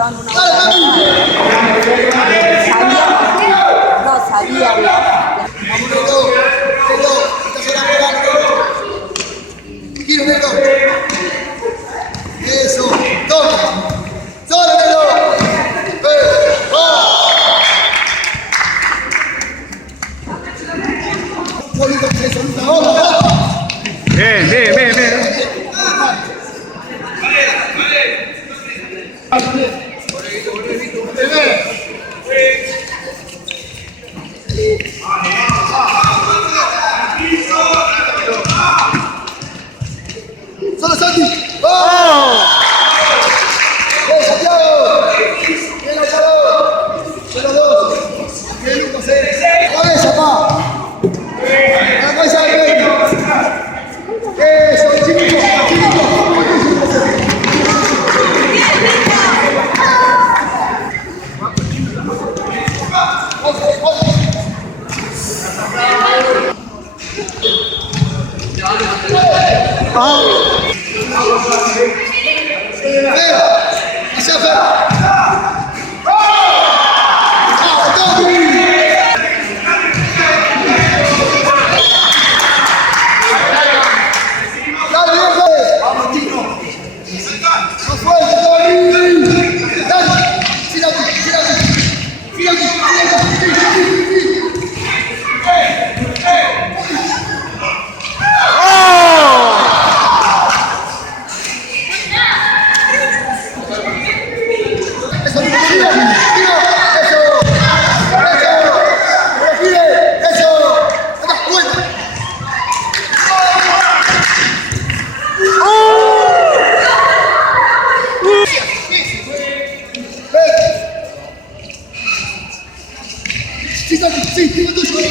estaban una hora. No sabíamos. Eso, toma. Solo Bien, bien, bien, bien. Solo Santi. ¡Oh! ¡Bien, Santiago! ¡Bien, Lautaro! ¡Solo dos! ¡Bien, Lucas! ¡Cabeza, pa! ¡A la cabeza del pecho! ¡Eso, chiquito! ¡Hacia afuera! Sí, sí, sí, sí,